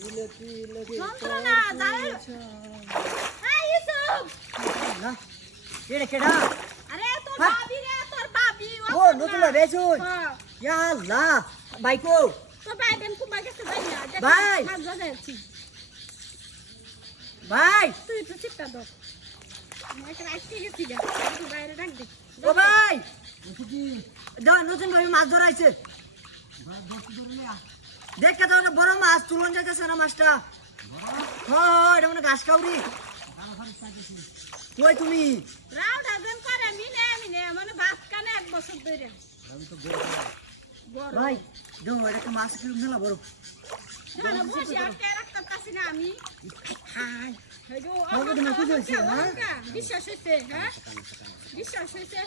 যন্ত্রণা যাই এই ইউসুফ না এরে কেডা আরে তোর ভাবি রে তোর ভাবি ও নতুন বেসুন ইয়া আল্লাহ বাইকো তো বাইবেন কুমা গেছে ভাই না ভাই! মাছ যাচ্ছি ভাই তুই তো চিপটা দাও আমি একটা আইতে গেছি যা তুই বাইরে ডাক দে ও ভাই নতুন ভাবে মাছ ধরাইছে দেখ কত বড় মাছ তুলন যাইতেছে না মাছটা হ্যাঁ এটা মানে ঘাস কাউরি কই তুমি রাও ডাজন করে মিনে মানে ভাত কানে এক বছর ধরে ভাই যাও এটা মাছ কি মেলা বড় না বসে আটকে রাখতে পারছি না আমি হাই এই যে হবে তুমি কি হইছে হ্যাঁ বিশ্বাস হইছে হ্যাঁ বিশ্বাস হইছে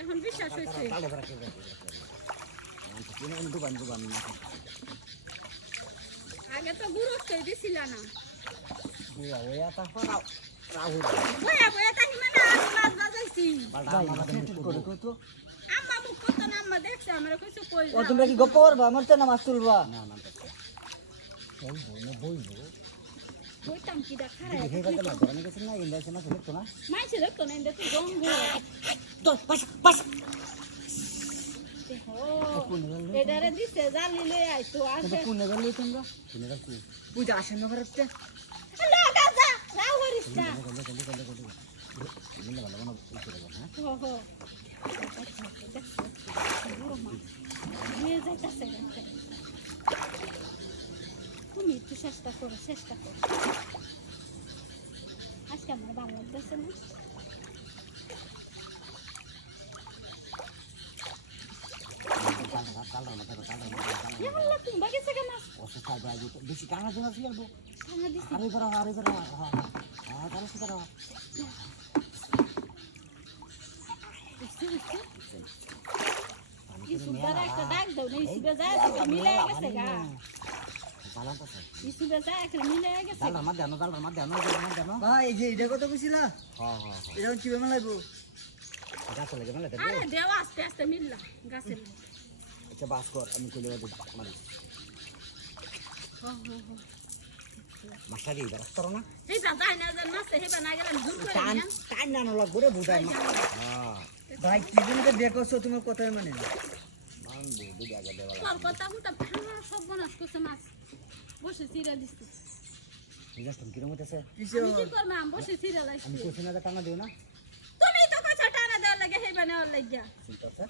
এখন বিশ্বাস হইছে আগে তো গুরুত্বই দিছিল না বয়া তাহি মানে আমি মাছ বাজাইছি আম্মা মুখ করতো না আম্মা দেখছে আমার কইছে কই ও তোমরা কি গপ্প করবা আমার তো না মাছ তুলবা বইতাম কি দা খারাপ মাইছে দেখতো না এন্ড তো জঙ্গল এদারে দিছে জালি লই আইতো আসে পূজা আসেন না করতে না গাজা রাও করিস না হো হো নিয়ে যাইতাছে গাছে তুমি একটু চেষ্টা করো আজকে আমার ভালো লাগতেছে না তুমি বাকি থেকে না বেশি টানা দিন আছে খানা দিছি আরে ধরো হ্যাঁ তাহলে সেটা ইসুদার একটা ডাক দাও না ইসুবে যায় তো মিলে গেছে গা ইসুবে যায় একটা মিলে গেছে জালটার মধ্যে আনো ভাই এই যে এটা কত কইছিলা হ্যাঁ এটা কি বেমা লাগবো গাছ লাগে মানে আরে দেও আস্তে আস্তে মিললা গাছে আচ্ছা বাস কর আমি কইলে মারি মাছারি রাস্তা না এই দাদা না জান মাছ হেবা না গেলাম দূর করে টান নিয়া টান না লাগবে রে বুঝাই না হ্যাঁ ভাই কি জন্য দেখছো তোমার কথাই মানে না মান বুঝি আগে দেওয়া তোর কথা মুটা ভাঙা সব বনাস করছে মাছ বসে চিরা দিছি ঠিক আছে তুমি কিরম হইতাছে কিসে আমি কি করব আমি বসে চিরা আমি লাইছি কইছি না টানা দিও না তুমি তো কথা টানা দেওয়ার লাগে হেবা নেওয়ার লাগিয়া ঠিক আছে